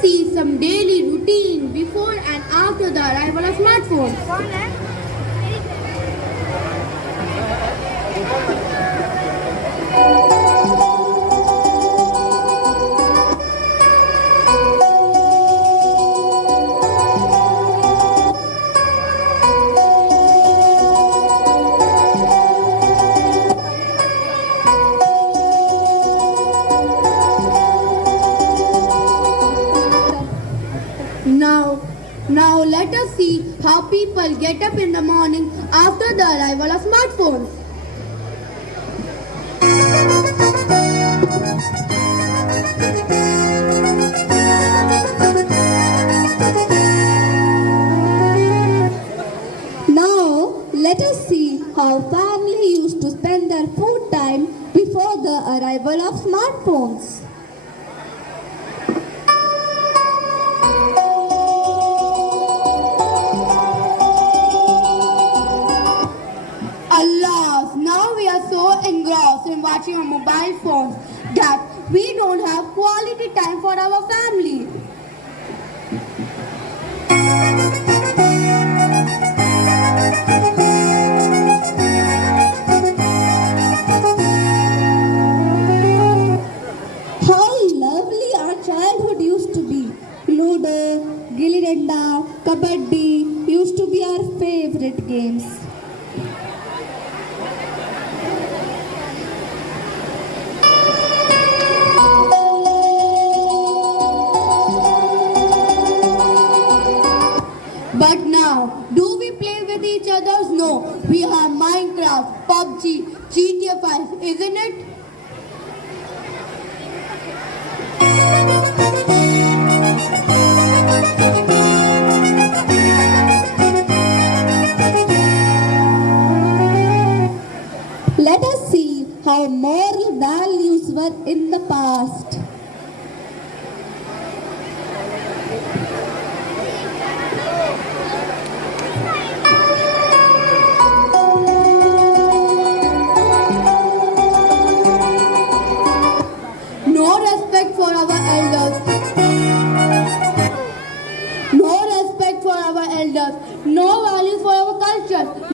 see some daily routine before and after the arrival of smartphones. Now let us see how people get up in the morning after the arrival of smartphones. Now, let us see how family used to spend their food time before the arrival of smartphones. Alas, now we are so engrossed in watching our mobile phones that we don't have quality time for our family. How lovely our childhood used to be. Ludo, Gilli Danda, Kabaddi used to be our favorite games. But now, do we play with each other? No. We have Minecraft, PUBG, GTA 5, isn't it? Let us see how moral values were in the past.